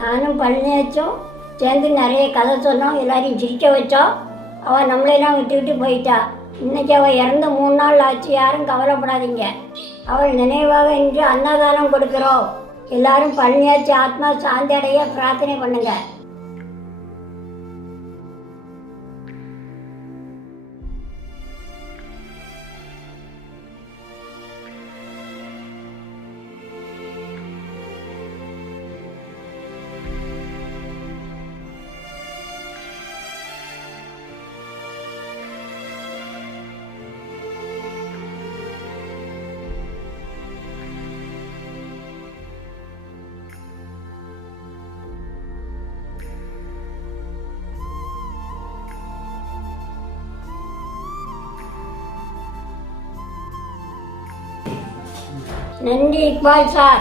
நானும் பழனியாச்சும் சேர்ந்து நிறைய கதை சொன்னோம், எல்லாரையும் சிரிக்க வச்சோம். அவள் நம்மளெல்லாம் விட்டு போயிட்டா. இன்னைக்கு அவள் இறந்து 3 நாள் ஆச்சு. யாரும் கவலைப்படாதீங்க. அவள் நினைவாக இன்று அன்னதானம் கொடுக்குறோம். எல்லாரும் பழனியாச்சி ஆத்மா சாந்தி அடைய பிரார்த்தனை பண்ணுங்க. நன்றி இக்பால் சார்.